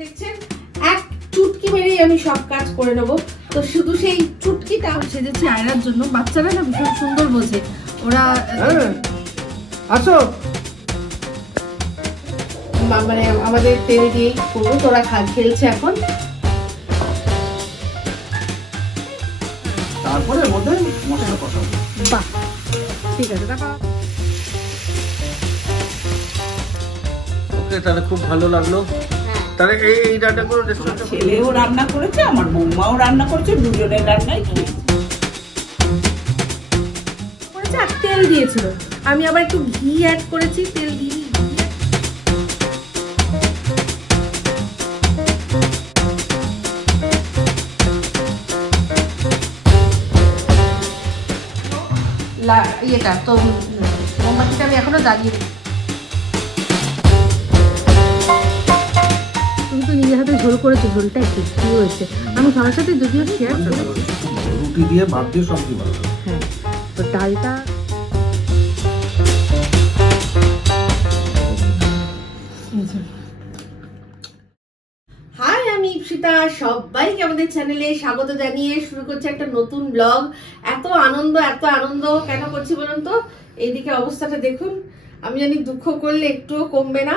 দেখছেন এক চুটকি মেরেই আমি সব কাজ করে নেব। তো শুধু সেই চুটকিটা সেজেছি আয়রার জন্য। বাচ্চারা না ভীষণ সুন্দর বোঝে, ওরা আসো মানে আমাদের তেল দিয়ে করবো। তোরা খেলছে এখন। তারপরে মধ্যে মশলা কষাবো। বাহ, ঠিক আছে। তারপর ওকে, তাহলে খুব ভালো লাগলো। তাহলে এই রান্নাগুলো রেস্টুরেন্টে ছেলেও রান্না করেছে, আমার বৌমাও রান্না করেছে, দুজনের রান্নাই খেয়েছি। আর তেল দিয়েছিল, আমি আবার একটু ঘি অ্যাড করেছি। তেল দিয়ে ইয়েটা তো মোমবাতিটা আমি এখনো জ্বালিয়ে দিই। তুমি তো নিজের হাতে ঝোল করেছো, ঝোলটা একটু কি হয়েছে। আমি সবার সাথে যদিও শেয়ার করেছি। রুটি দিয়ে ভাত দিয়ে সবজি ভালো। হ্যাঁ, তো ডালটা হাই, আমি ইপসিতা। সবাইকে আমাদের চ্যানেলে স্বাগত জানিয়ে শুরু করছে একটা নতুন ব্লগ। এত আনন্দ কেন করছি বলুন তো? এইদিকে অবস্থাটা দেখুন। আমি জানি দুঃখ করলে একটুও কমবে না।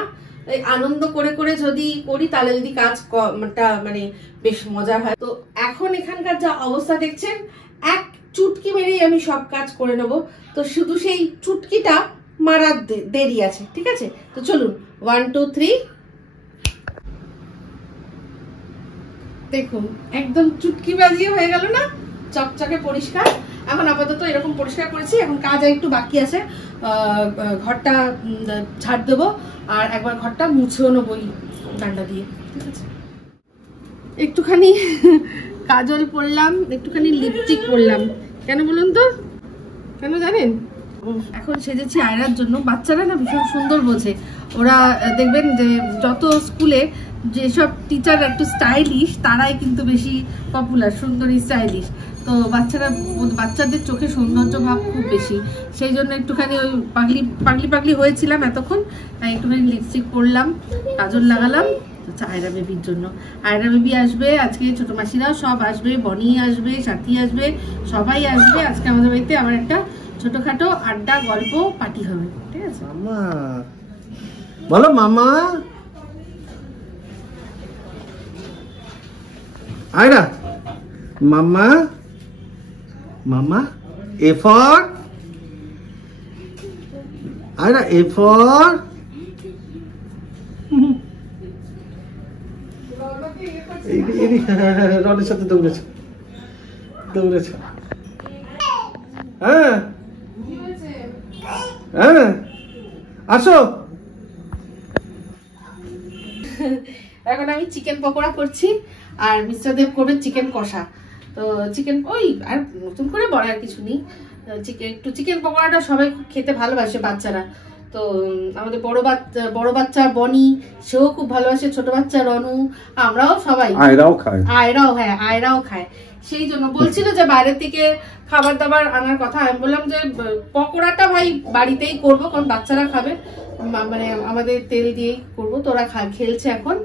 আনন্দ করে করে যদি করি তাহলে যদি কাজ মানে বেশ মজা হয়। তো এখন এখানকার যা অবস্থা দেখছেন, এক চুটকি মেরেই আমি সব কাজ করে নেব। তো শুধু সেই চুটকিটা মারার দেরি আছে, ঠিক আছে? তো চলুন, 1 2 3। দেখুন একদম চুটকি বাজিয়ে হয়ে গেল না, চকচকে পরিষ্কার। এখন আপাতত এরকম পরিষ্কার করেছি, এখন কাজ একটু বাকি আছে। ঘরটা ঝাড় দেবো আর একবার ঘরটা মুছেও নেবো ডান্ডা দিয়ে, ঠিক আছে? একটুখানি কাজল পরলাম, একটুখানি লিপস্টিক পরলাম। কেন বলুন তো? কেন জানেন? এখন সেজেছি আয়রার জন্য। বাচ্চারা না ভীষণ সুন্দর বোঝে, ওরা দেখবেন যে যত স্কুলে যেসব টিচার একটু স্টাইলিশ, তারাই কিন্তু বেশি পপুলার, সুন্দরী স্টাইলিশ। তো বাচ্চাদের চোখে সৌন্দর্য ভাব খুব বেশি, সেই জন্য একটুখানি ওই পাগলি হয়েছিলাম এতক্ষণ। তাই একটুখানি লিপস্টিক পরলাম, কাজল লাগালাম আয়রা বেবির জন্য। আয়রা বেবি আসবে আজকে, ছোট মাসিরাও সব আসবে, বনি আসবে, সাথী আসবে, সবাই আসবে আজকে আমাদের বাড়িতে। আমার একটা ছোটখাটো আড্ডা গল্প পার্টি হবে, ঠিক আছে? মামা বলো, মামা। আয়রা, মামা মামা। A for Ayra, A for রনের সাথে দৌড়েছে। হ্যাঁ হ্যাঁ, আসো। এখন আমি চিকেন পকোড়া করছি আর মিস্টার দেব করবে চিকেন কষা। তো চিকেন ওই আর নতুন করে বলার কিছু নেই। চিকেন পকোড়াটা সবাই খুব খেতে ভালোবাসে বাচ্চারা। তো আমাদের বড় বাচ্চা বনি, সেও খুব ভালোবাসে, ছোট বাচ্চা রনু, আমরাও সবাই। আয়রাও খায়। সেই জন্য বলছিল যে বাইরের থেকে খাবার দাবার আনার কথা। আমি বললাম যে পকোড়াটা ভাই বাড়িতেই করবো, কারণ বাচ্চারা খাবে, মানে আমাদের তেল দিয়েই করবো। তো ওরা খেলছে এখন,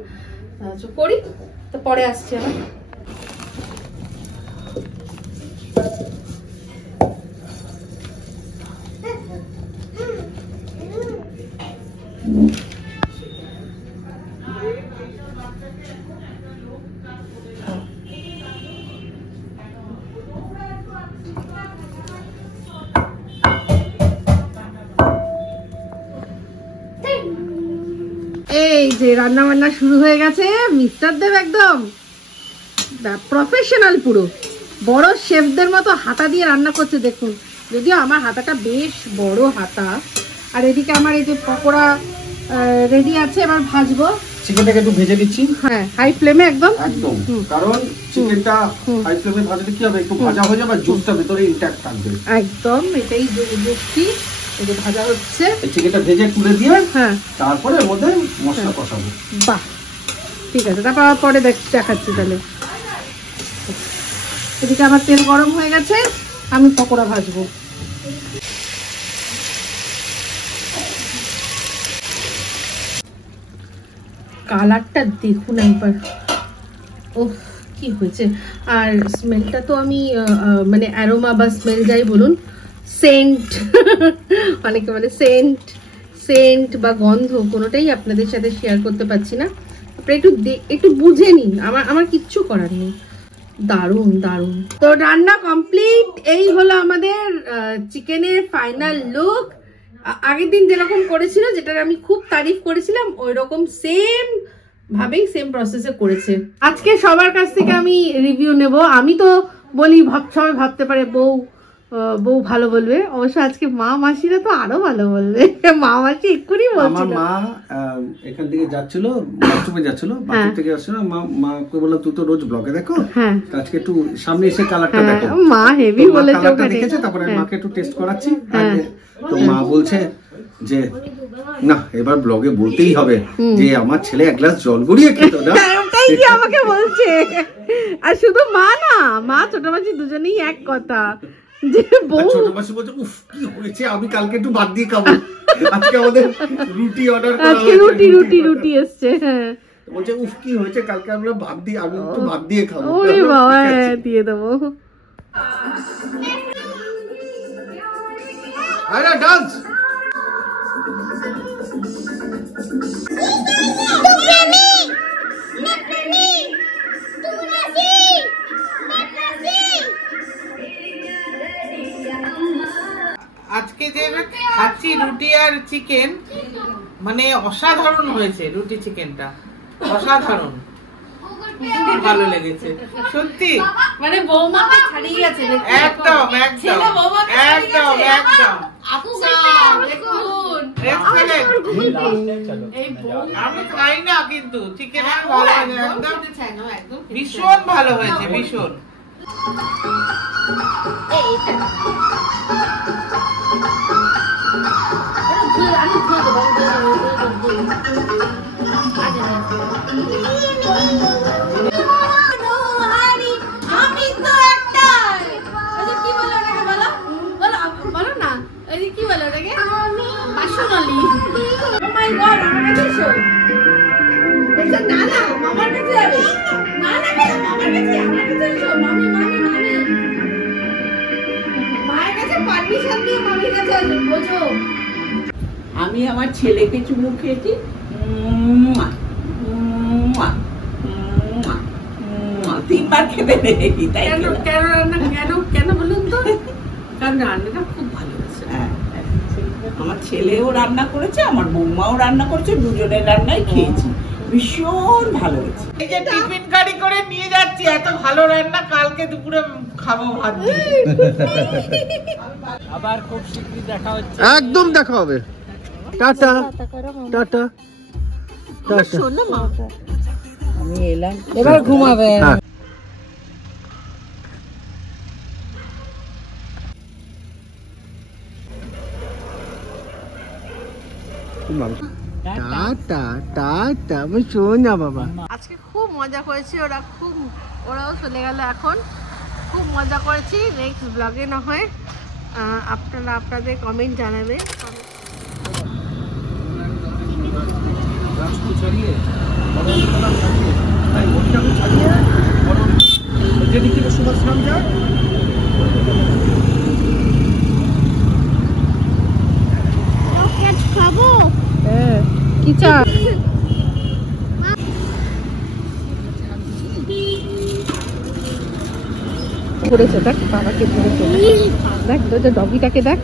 করি তো পরে আসছে আবার। এই যে রান্না বান্না শুরু হয়ে গেছে। মিস্টার দেব একদম প্রফেশনাল, পুরো বড় শেফদের মতো হাতা দিয়ে রান্না করছে দেখুন। যদিও আমার হাতাটা বেশ বড় হাতা। আর এদিকে আমার এই যে পকোড়া রেডি আছে, এবার ভাজবো। চিকেনটাকে একটু ভেজে দিচ্ছি। হ্যাঁ, হাই ফ্লেমে একদম। কারণ চিকেনটা হাই ফ্লেমে ভাজলে কি হবে, একটু ভাজা হয়ে যাবে, জুসটা ভিতরে ইনট্যাক্ট থাকবে। একদম এটাই বুঝছি। এই যে ভাজা হচ্ছে, এই চিকেনটা ভেজে তুলে দিয়ে হ্যাঁ তারপরে এর মধ্যে মশলা কষাবো। বাহ, ঠিক আছে। তারপর পরে দেখাচ্ছি তাহলে। এদিকে আমার তেল গরম হয়ে গেছে, আমি পকোড়া ভাজবো। কালারটা দেখুন একবার, ওহ কি হয়েছে। আর স্মেলটা তো আমি মানে অ্যারোমা বা স্মেল যাই বলুন, সেন্ট অনেকে বলে সেন্ট বা গন্ধ, কোনোটাই আপনাদের সাথে শেয়ার করতে পারছি না। আপনারা একটু বুঝে নিন, আমার কিচ্ছু করার নেই। দারুন দারুন। তো রান্না কমপ্লিট। এই হলো আমাদের চিকেনের ফাইনাল লুক। আগের দিন যেরকম করেছিল, যেটার আমি খুব তারিফ করেছিলাম, ওই রকম সেম ভাবেই সেম প্রসেসে করেছে। আজকে সবার কাছ থেকে আমি রিভিউ নেব। আমি তো বলি, সবাই ভাবতে পারে বউ ভালো বলবে, অবশ্য আজকে মা মাসিরা তো আরো ভালো বলবে। মা মাসি এক্ষুনি বলছিল, আমার মা এখান থেকে যাচ্ছিল, বাথরুমে যাচ্ছিল, বাথরুম থেকে আসছিল, মাকে বললাম তুই তো রোজ ব্লগে দেখো, আজকে একটু সামনে এসে কালারটা দেখো। মা হেভি বলেছে, কালারটা দেখেছে, তারপরে মাকে একটু টেস্ট করাচ্ছি। তো মা বলছে যে না, এবার ব্লগে বলতেই হবে যে আমার ছেলে এক গ্লাস জল গড়িয়ে খেত না। ওটাই কি আমাকে বলছে। আর শুধু মা না, মা ছোট মাসি দুজনেই এক কথা, যে ছোট মাসি বলছে উফ কি হয়েছে, আমি কালকে একটু ভাত দিয়ে খাবো। আজকে আমাদের রুটি অর্ডার করা হয়েছে, রুটি এসছে। হ্যাঁ বলছে উফ কি হয়েছে, কালকে আমরা আমি একটু ভাত দিয়ে খাবো। ওরে বাবা, দিয়ে দেবো। আরে ডান্স আজকে যে খাচ্ছি রুটি আর চিকেন, মানে অসাধারণ হয়েছে। রুটি চিকেনটা অসাধারণ, ভালো লেগেছে সত্যি। মানে বৌমাকে ছাড়িয়ে গেছে একদম একদম একদম একদম। আমি খাই না কিন্তু চিকেন ভালো হয়েছে, একদম ভীষণ ভালো হয়েছে, ভীষণ। আমি আমার ছেলেকে চুমু খেয়েছি, তিনবার খেতে পেরেছি। কেন বলুন তো? কারণ রান্নাটা খুব ভালো হয়েছে। আমার ছেলেও রান্না করেছে, আমার বৌমাও রান্না করেছে, দুজনের রান্নাই খেয়েছি, ভীষণ ভালো হয়েছে। এই যে টিফিন গাড়ি করে নিয়ে যাচ্ছি, এত ভালো রান্না, কালকে দুপুরে খাবো ভাত দিয়ে। আবার খুব শীঘ্রই দেখা হচ্ছে, একদম দেখা হবে। Tata tata tata. আমি এলাম, এবার ঘুমাবে। টাটা টাটা, আমি শোনা বাবা। আজকে খুব মজা করেছি, ওরাও চলে গেল এখন। খুব মজা করেছি। নেক্সট ব্লগে না হয় আপনারা আপনাদের কমেন্ট জানাবেন। কি চা করেছে, দেখ বাবাকে ধরেছে, দেখ তো ডগিটাকে, দেখ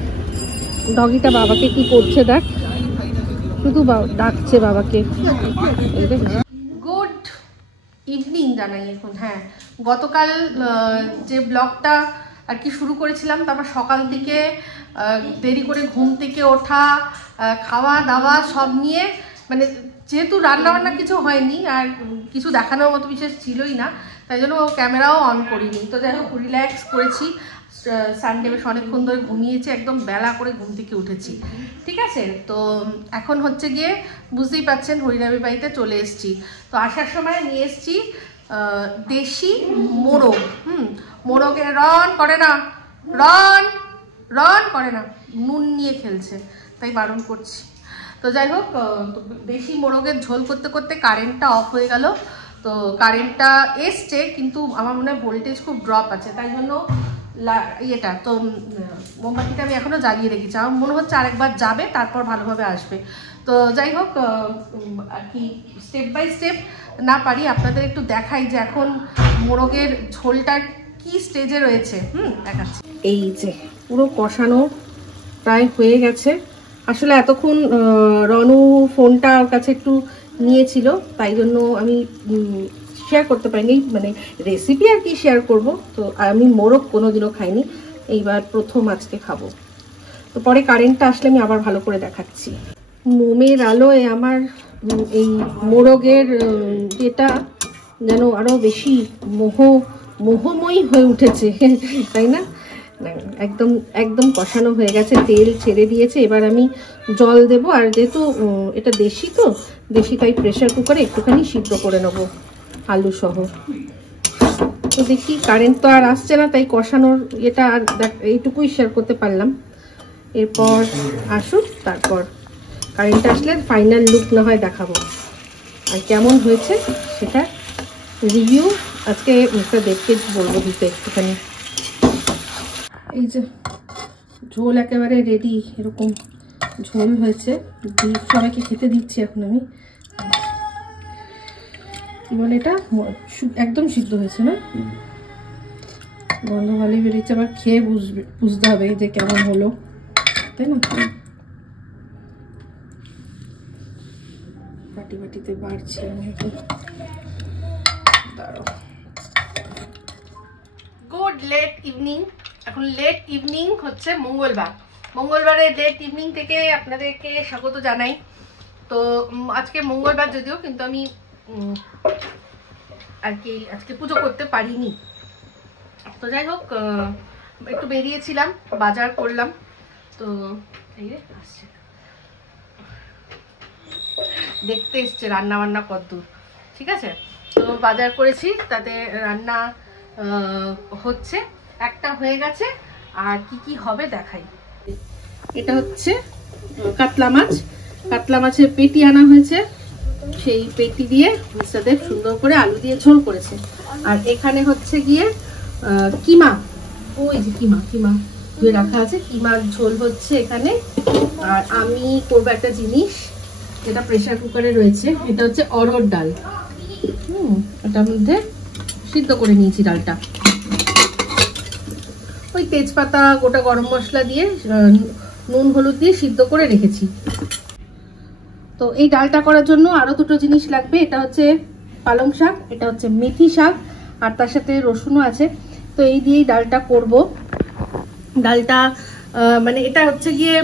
ডগিটা বাবাকে কি করছে, দেখ শুধু ডাকছে বাবাকে। গুড ইভিনিং জানাই এখন। হ্যাঁ, গতকাল যে ব্লগটা আর কি শুরু করেছিলাম, তারপর সকাল থেকে দেরি করে ঘুম থেকে ওঠা, খাওয়া দাওয়া সব নিয়ে, মানে যেহেতু রান্নাবান্না কিছু হয়নি আর কিছু দেখানোর মতো বিশেষ ছিলই না, তাই জন্য ক্যামেরাও অন করিনি। তো যাই হোক, রিল্যাক্স করেছি। সানডে বেশ অনেকক্ষণ ধরে ঘুমিয়েছি, একদম বেলা করে ঘুম থেকে উঠেছি। ঠিক আছে, তো এখন হচ্ছে গিয়ে বুঝতেই পারছেন হরিনামের বাড়িতে চলে এসেছি। তো আসার সময় নিয়ে এসেছি দেশি মোরগ। মোরগে রন করে না, রন করে না, নুন নিয়ে খেলছে, তাই বারণ করছি। তো যাই হোক, দেশি মোরগের ঝোল করতে করতে কারেন্টটা অফ হয়ে গেল। তো কারেন্টটা এসছে, কিন্তু আমার মনে হয় ভোল্টেজ খুব ড্রপ আছে, তাই জন্য ইয়েটা তো মোমবাতিটা আমি এখনও জ্বালিয়ে রেখেছি। আমার মনে হচ্ছে আরেকবার যাবে, তারপর ভালোভাবে আসবে। তো যাই হোক, আর কি স্টেপ বাই স্টেপ না পারি আপনাদের একটু দেখাই যে এখন মোরগের ঝোলটা কি স্টেজে রয়েছে। দেখাচ্ছি। এই যে পুরো কষানো প্রায় হয়ে গেছে। আসলে এতক্ষণ রনু ফোনটা ওর কাছে একটু নিয়েছিল, তাই জন্য আমি শেয়ার করতে পারিনি, মানে রেসিপি আর কি শেয়ার করব। তো আমি মোরগ কোনোদিনও খাইনি, এইবার প্রথম আজকে খাবো। তো পরে কারেন্টটা আসলে আমি আবার ভালো করে দেখাচ্ছি। মোমের আলোয় আমার এই মোরগের যেটা যেন আরও বেশি মোহময়ী হয়ে উঠেছে, তাই না? একদম একদম কষানো হয়ে গেছে, তেল ছেড়ে দিয়েছে। এবার আমি জল দেব, আর যেহেতু এটা দেশি তো দেশি, তাই প্রেশার কুকারে একটুখানি সিদ্ধ করে নেবো আলু সহ। তো দেখি, কারেন্ট তো আর আসছে না, তাই কষানোর এটা আর এইটুকুই শেয়ার করতে পারলাম। এরপর আসুক, তারপর কারেন্ট আসলে ফাইনাল লুক না হয় দেখাবো, আর কেমন হয়েছে সেটা রিভিউ আজকে মিস্টার দেবকে বলবো দিতে একটুখানি। এই যে ঝোল একেবারে রেডি, এরকম ঝোল হয়েছে। সবাইকে খেতে দিচ্ছি এখন আমি। কি বলে এটা, একদম সিদ্ধ হয়েছে না? গন্ধ ভালোই বেরিয়েছে, আবার খেয়ে বুঝতে হবে যে কেমন হলো, তাই না? বাটিতে বাড়ছি আমি এখন। Good late evening. এখন লেট ইভিনিং হচ্ছে মঙ্গলবারের লেট ইভিনিং থেকে আপনাদেরকে স্বাগত জানাই। তো আজকে মঙ্গলবার যদিও, কিন্তু আমি আর কি আজকে পুজো করতে পারিনি। তো যাই হোক, একটু বেরিয়েছিলাম, বাজার করলাম। তো এই রে আসছে, দেখতে এসছে রান্না বান্না কতদূর। ঠিক আছে, তো বাজার করেছি, তাতে রান্না হচ্ছে, একটা হয়ে গেছে, আর কি কি হবে দেখাই। এটা হচ্ছে কাতলা মাছের পেটি আনা হয়েছে। সেই পেটি দিয়ে মিস্টারদেব সুন্দর করে আলু দিয়ে ঝোল করেছে। আর এখানে হচ্ছে গিয়ে কিমা, ওই যে কিমা ধুয়ে রাখা আছে, কিমার ঝোল হচ্ছে এখানে। আর আমি করবো একটা জিনিস, যেটা প্রেসার কুকারে রয়েছে, এটা হচ্ছে অরহর ডাল। ওটার মধ্যে সিদ্ধ করে নিয়েছি ডালটা, ওই তেজপাতা গোটা গরম মশলা দিয়ে নুন হলুদ দিয়ে সিদ্ধ করে রেখেছি। তো এই ডালটা করার জন্য আরো দুটো জিনিস লাগবে। এটা হচ্ছে পালং শাক, এটা হচ্ছে মেথি শাক, আর তার সাথে রসুনও আছে। তো এই দিয়েই ডালটা করব। ডালটা মানে এটা হচ্ছে গিয়ে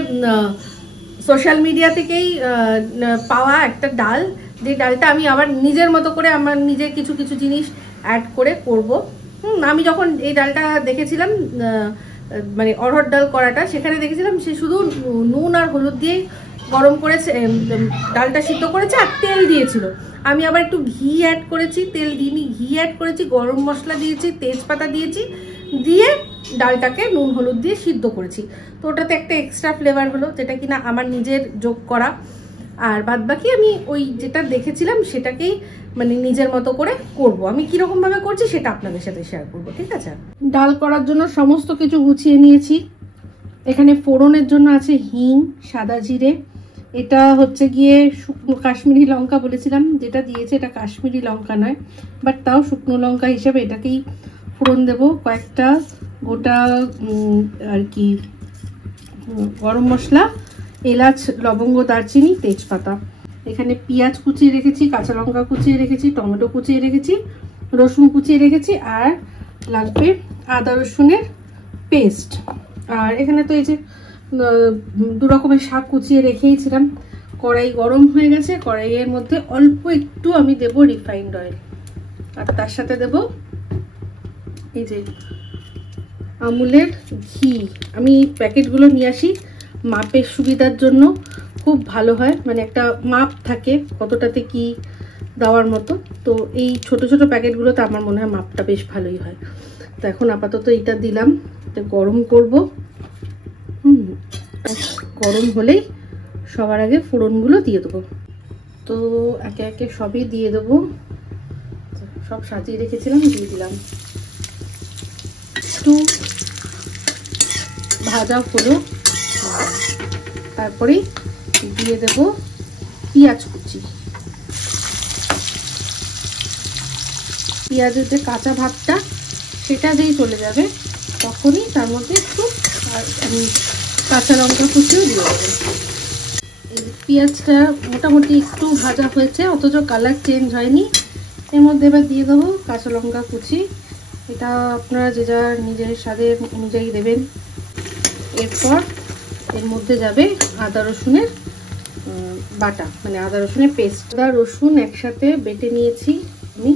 সোশ্যাল মিডিয়া থেকেই পাওয়া একটা ডাল, যে ডালটা আমি আবার নিজের মতো করে আমার নিজের কিছু কিছু জিনিস অ্যাড করে করব। আমি যখন এই ডালটা দেখেছিলাম, মানে অরহর ডাল করাটা, সেখানে দেখেছিলাম সে শুধু নুন আর হলুদ দিয়ে গরম করেছে, ডালটা সিদ্ধ করেছে, আর তেল দিয়েছিল। আমি আবার একটু ঘি অ্যাড করেছি, তেল দিইনি, ঘি অ্যাড করেছি, গরম মশলা দিয়েছি, তেজপাতা দিয়েছি, দিয়ে ডালটাকে নুন হলুদ দিয়ে সিদ্ধ করেছি। তো ওটাতে একটা এক্সট্রা ফ্লেভার হলো, যেটা কিনা আমার নিজের যোগ করা। আর বাদ বাকি আমি ওই যেটা দেখেছিলাম সেটাকেই মানে নিজের মতো করে করব। আমি কিরকম ভাবে করছি সেটা আপনাদের সাথে শেয়ার করবো, ঠিক আছে? ডাল করার জন্য সমস্ত কিছু গুছিয়ে নিয়েছি। এখানে ফোড়নের জন্য আছে হিং, সাদা জিরে, এটা হচ্ছে গিয়ে শুকনো কাশ্মীরি লঙ্কা বলেছিলাম, যেটা দিয়েছে এটা কাশ্মীরি লঙ্কা নয়, বাট তাও শুকনো লঙ্কা হিসেবে এটাকেই ফোড়ন দেব। কয়েকটা গোটা আর কি গরম মশলা, এলাচ, লবঙ্গ, দারচিনি, তেজপাতা। এখানে পেঁয়াজ কুচিয়ে রেখেছি, কাঁচা লঙ্কা কুচিয়ে রেখেছি, টমেটো কুচিয়ে রেখেছি, রসুন কুচিয়ে রেখেছি, আর লাগবে আদা রসুনের পেস্ট। আর এখানে তো এই যে দু রকমের শাক কুচিয়ে রেখেইছিলাম। কড়াই গরম হয়ে গেছে, কড়াইয়ের মধ্যে অল্প একটু আমি দেব রিফাইন্ড অয়েল, আর তার সাথে দেব এই যে আমুলের ঘি। আমি প্যাকেটগুলো নিয়ে আসি মাপের সুবিধার জন্য, খুব ভালো হয়, মানে একটা মাপ থাকে কতটাতে কি দেওয়ার মতো। তো এই ছোট ছোট প্যাকেটগুলোতে আমার মনে হয় মাপটা বেশ ভালোই হয়। তো এখন আপাতত এটা দিলাম, এটা গরম করব। গরম হলেই সবার আগে ফোড়নগুলো দিয়ে দেবো। তো একে একে সবই দিয়ে দেবো, সব সাজিয়ে রেখেছিলাম দিয়ে দিলাম। একটু ভাজা হলো, তারপরে দিয়ে দেব পেঁয়াজ কুচি। পেঁয়াজের যে কাঁচা ভাবটা সেটা যেই চলে যাবে তখনই তার মধ্যে একটু আমি কাঁচা লঙ্কা কুচিও দিয়ে দেবো। এই পেঁয়াজটা মোটামুটি একটু ভাজা হয়েছে, অথচ কালার চেঞ্জ হয়নি। এর মধ্যে এবার দিয়ে দেবো কাঁচা লঙ্কা কুচি। এটা আপনারা যে যার নিজের স্বাদের অনুযায়ী দেবেন। এরপর এর মধ্যে যাবে আদা রসুনের বাটা, মানে আদা রসুনের পেস্ট। আদা রসুন একসাথে বেটে নিয়েছি আমি।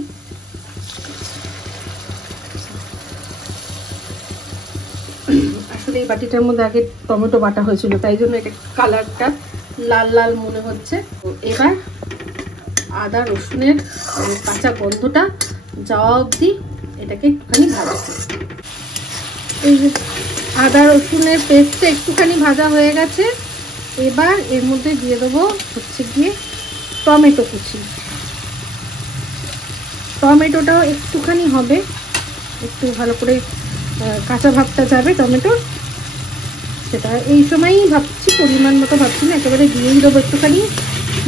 আসলে এই বাটিটার মধ্যে আগে টমেটো বাটা হয়েছিল, তাই জন্য এটা কালারটা লাল লাল মনে হচ্ছে। এবার আদা রসুনের কাঁচা গন্ধটা যাওয়া অবধি এটাকে একটুখানি ভাজবো। এই যে আদা রসুনের পেস্টটা একটুখানি ভাজা হয়ে গেছে, এবার এর মধ্যে দিয়ে দেবো হচ্ছে গিয়ে টমেটো কুচি। টমেটোটাও একটুখানি হবে, একটু ভালো করে কাঁচা ভাবটা যাবে টমেটোর, সেটা এই সময়ই ভাবছি, পরিমাণ মতো ভাবছি না, একেবারে দিয়েই দেবো একটুখানি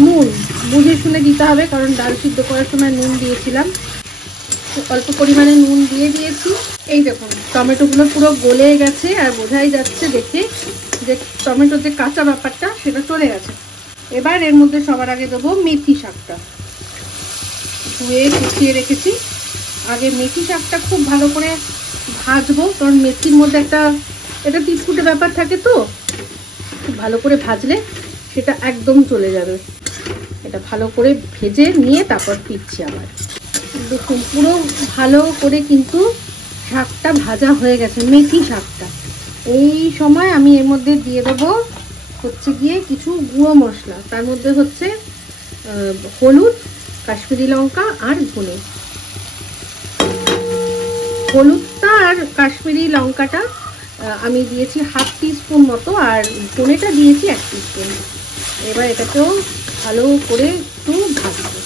নুন। বুঝে শুনে দিতে হবে, কারণ ডাল সিদ্ধ করার সময় নুন দিয়েছিলাম, অল্প পরিমাণে নুন দিয়ে দিয়েছি। এই দেখুন টমেটোগুলো পুরো গলে গেছে, আর বোঝাই যাচ্ছে দেখে যে টমেটোর যে কাঁচা ব্যাপারটা সেটা চলে গেছে। এবার এর মধ্যে সবার আগে দেবো মেথি শাকটা, ধুয়ে কুচিয়ে রেখেছি। আগে মেথি শাকটা খুব ভালো করে ভাজবো, কারণ মেথির মধ্যে একটা এটা তিতকুটে ব্যাপার থাকে, তো খুব ভালো করে ভাজলে সেটা একদম চলে যাবে। এটা ভালো করে ভেজে নিয়ে তারপর পিচ্ছি আবার। দেখুন পুরো ভালো করে কিন্তু শাকটা ভাজা হয়ে গেছে, মেথি শাকটা। এই সময় আমি এর মধ্যে দিয়ে দেবো হচ্ছে গিয়ে কিছু গুঁড়ো মশলা। তার মধ্যে হচ্ছে হলুদ, কাশ্মীরি লঙ্কা আর ধনে। হলুদটা আর কাশ্মীরি লঙ্কাটা আমি দিয়েছি হাফ টিস্পুন মতো, আর ধনেটা দিয়েছি 1 টিস্পুন। এবার এটাকেও ভালো করে একটু ভাজবো,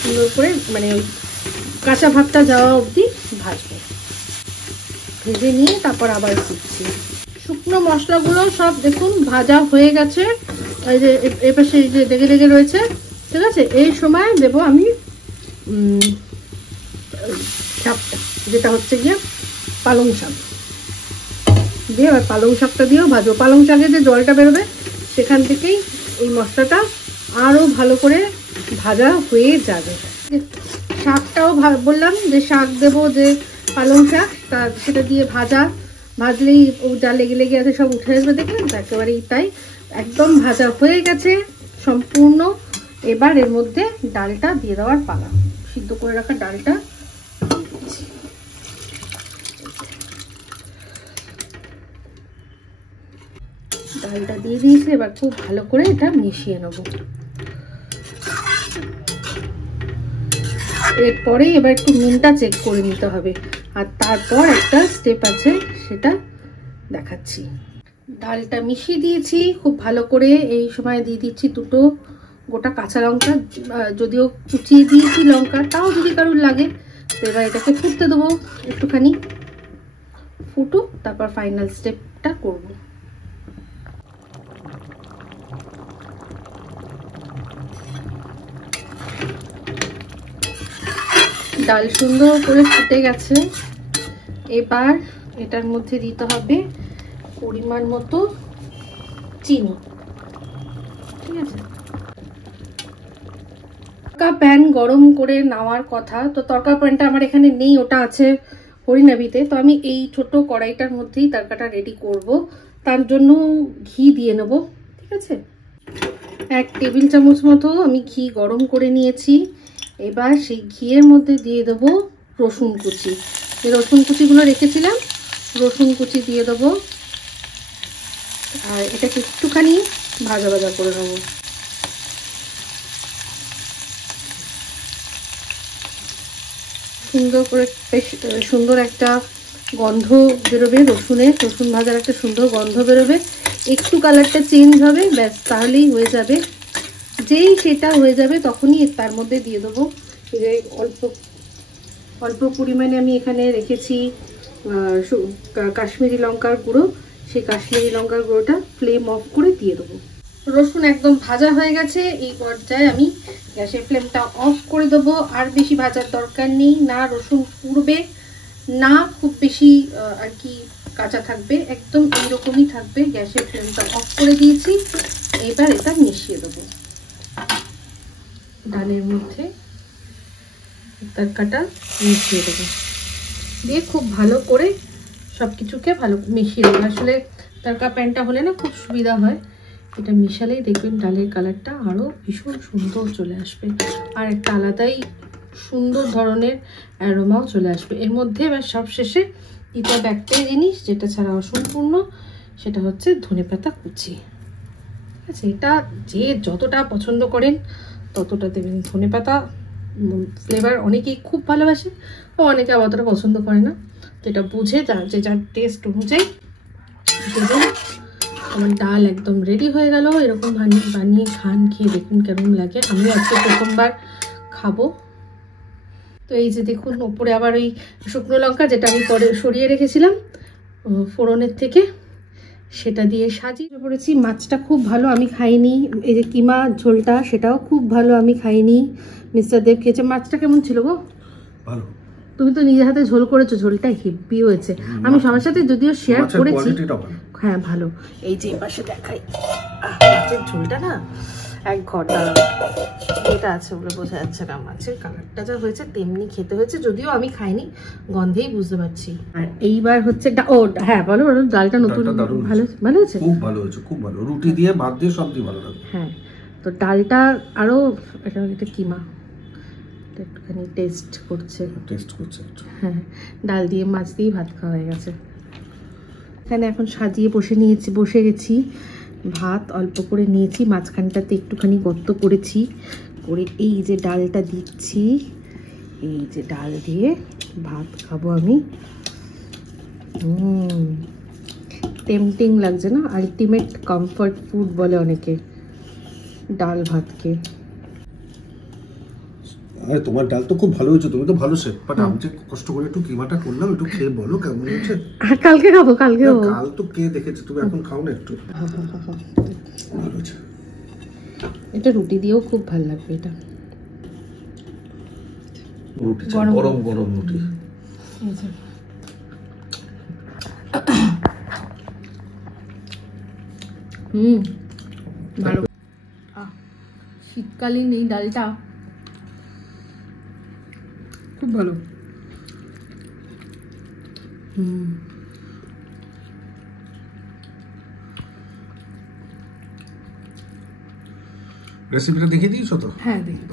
সুন্দর করে, মানে ওই কাঁচা ভাবটা যাওয়া অবধি ভাজবো। ভেজে নিয়ে তারপর আবার দিচ্ছি। শুকনো মশলাগুলো সব দেখুন ভাজা হয়ে গেছে, এই যে এপাশে যে লেগে লেগে রয়েছে, ঠিক আছে। এই সময় দেবো আমি শাকটা, যেটা হচ্ছে গিয়ে পালং শাক দিয়ে, এবার পালং শাকটা দিয়েও ভাজবো। পালং শাকে যে জলটা বেরোবে সেখান থেকেই এই মশলাটা আরও ভালো করে ভাজা হয়ে যাবে। শাকটাও বললাম যে শাক দেবো, যে পালং শাক, তা সেটা দিয়ে ভাজলেই যা লেগে লেগে আছে সব উঠে আসবে, দেখলেন তো, একেবারেই তাই। একদম ভাজা হয়ে গেছে সম্পূর্ণ। এবার এর মধ্যে ডালটা দিয়ে দেওয়ার পালা। সিদ্ধ করে রাখা ডালটা দিচ্ছি। ডালটা দিয়ে দিয়েছি, এবার খুব ভালো করে এটা মিশিয়ে নেব। এরপরেই এবার একটু নুনটা চেক করে নিতে হবে, আর তারপর একটা স্টেপ আছে সেটা দেখাচ্ছি। ডালটা মিশিয়ে দিয়েছি খুব ভালো করে। এই সময় দিয়ে দিচ্ছি 2টো গোটা কাঁচা লঙ্কা, যদিও কুচিয়ে দিয়েছি লঙ্কা, তাও যদি কারোর লাগে। তো এবার এটাকে ফুটতে দেবো, একটুখানি ফুটুক, তারপর ফাইনাল স্টেপটা করব। ডাল সুন্দর করে ফুটে গেছে। এবার এটার মধ্যে দিতে হবে পরিমাণ মতো চিনি, ঠিক আছে। তড়কা প্যান গরম করে নেওয়ার কথা, তো তড়কা প্যানটা আমার এখানে নেই, ওটা আছে হরিনাবিতে। তো আমি এই ছোট কড়াইটার মধ্যেই তড়কাটা রেডি করব। তার জন্য ঘি দিয়ে নেব, ঠিক আছে। 1 টেবিল চামচ মতো আমি ঘি গরম করে নিয়েছি। এবার সেই ঘিয়ের মধ্যে দিয়ে দেবো রসুন কুচি। যে রসুন কুচিগুলো রেখেছিলাম, রসুন কুচি দিয়ে দেবো, আর এটাকে একটুখানি ভাজা ভাজা করে নেবো। সুন্দর করে বেশ সুন্দর একটা গন্ধ বেরোবে রসুনের, রসুন ভাজার একটা সুন্দর গন্ধ বেরোবে, একটু কালারটা চেঞ্জ হবে, ব্যাস তাহলেই হয়ে যাবে। যেই সেটা হয়ে যাবে তখনই তার মধ্যে দিয়ে দেবো এই যে অল্প অল্প পরিমাণে আমি এখানে রেখেছি কাশ্মীরি লঙ্কার গুঁড়ো, সেই কাশ্মীরি লঙ্কার গুঁড়োটা ফ্লেম অফ করে দিয়ে দেবো। রসুন একদম ভাজা হয়ে গেছে, এই পর্যায়ে আমি গ্যাসের ফ্লেমটা অফ করে দেবো। আর বেশি ভাজার দরকার নেই, না রসুন পুড়বে না খুব বেশি আর কি কাঁচা থাকবে, একদম এইরকমই থাকবে। গ্যাসের ফ্লেমটা অফ করে দিয়েছি, এবার এটা মিশিয়ে দেবো ডালের মধ্যে, তরকাটা মিশিয়ে দেবো, দিয়ে খুব ভালো করে সব কিছুকে ভালো মিশিয়ে দেবো। আসলে তরকা প্যানটা হলে না খুব সুবিধা হয়, এটা মিশালেই দেখবেন ডালের কালারটা আরও ভীষণ সুন্দর চলে আসবে, আর একটা আলাদাই সুন্দর ধরনের অ্যারোমাও চলে আসবে এর মধ্যে। এবার সব শেষে এটা একটাই জিনিস যেটা ছাড়া অসম্পূর্ণ, সেটা হচ্ছে ধনেপাতা কুচি। ঠিক আছে, এটা যে যতটা পছন্দ করেন ততটা দেবেন। ধনেপাতা ফ্লেভার অনেকেই খুব ভালোবাসে, অনেকে আবার অতটা পছন্দ করে না, যেটা বুঝে যে যার টেস্ট অনুযায়ী দেবেন। আমার ডাল একদম রেডি হয়ে গেল। এরকম বানিয়ে খান, খেয়ে দেখুন কেমন লাগে। আমি আজকে প্রথমবার খাবো। তো এই যে দেখুন ওপরে আবার ওই শুকনো লঙ্কা যেটা আমি পরে সরিয়ে রেখেছিলাম ফোড়নের থেকে, সেটা দিয়ে সাজিয়ে পড়েছি। মাছটা খুব ভালো, আমি খাইনি। এই যে কিমা ঝোলটা সেটাও খুব ভালো, আমি খাইনি। মিস্টার দেব খেয়েছে। মাছটা কেমন ছিল গো? ভালো। তুমি তো নিজের হাতে ঝোল করেছো, ঝোলটা হেভি হয়েছে। আমি সবার সাথে যদিও শেয়ার করেছি। হ্যাঁ ভালো। এই যে পাশে দেখাই মাছের ঝোলটা না এক ঘন্টা এটা আছে বলে বোঝা যাচ্ছে না, মাছের কালারটা যা হয়েছে তেমনি খেতে হয়েছে, যদিও আমি খাইনি, গন্ধেই বুঝতে পারছি। আর এইবার হচ্ছে ও হ্যাঁ বলো বলো, ডালটা নতুন ভালো ভালো হয়েছে, খুব ভালো হয়েছে, খুব ভালো। রুটি দিয়ে ভাত দিয়ে সব দিয়ে ভালো লাগে। হ্যাঁ, তো ডালটা আরো এটা কিমা একটুখানি টেস্ট করছে হ্যাঁ, ডাল দিয়ে মাছ দিয়ে ভাত খাওয়া হয়ে গেছে। এখানে এখন সাজিয়ে বসে গেছি। ভাত অল্প করে নিয়েছি, মাঝখানটাতে একটুখানি গর্ত করেছি, করে এই যে ডালটা দিচ্ছি, এই যে ডাল দিয়ে ভাত খাবো আমি। টেম্পটিং লাগছে না? আলটিমেট কমফর্ট ফুড বলে অনেকে ডাল ভাতকে। আরে তোমার ডাল তো খুব ভালো হয়েছে, তুমি তো ভালো শেফ, বাট আমি যে কষ্ট করে একটু কিমাটা করলাম, একটু খেয়ে বলো কেমন হয়েছে। কালকে খাবো, কাল তো কে দেখেছে, তুমি এখন খাও না একটু। ভালো হয়েছে। এটা রুটি দিয়েও খুব ভালো লাগবে। এটা রুটি গরম গরম রুটি। ভালো। শীতকালীন এই ডালটা খুব ভালো। রেসিপিটা দেখিয়ে দিয়েছো তো? হ্যাঁ দেখি।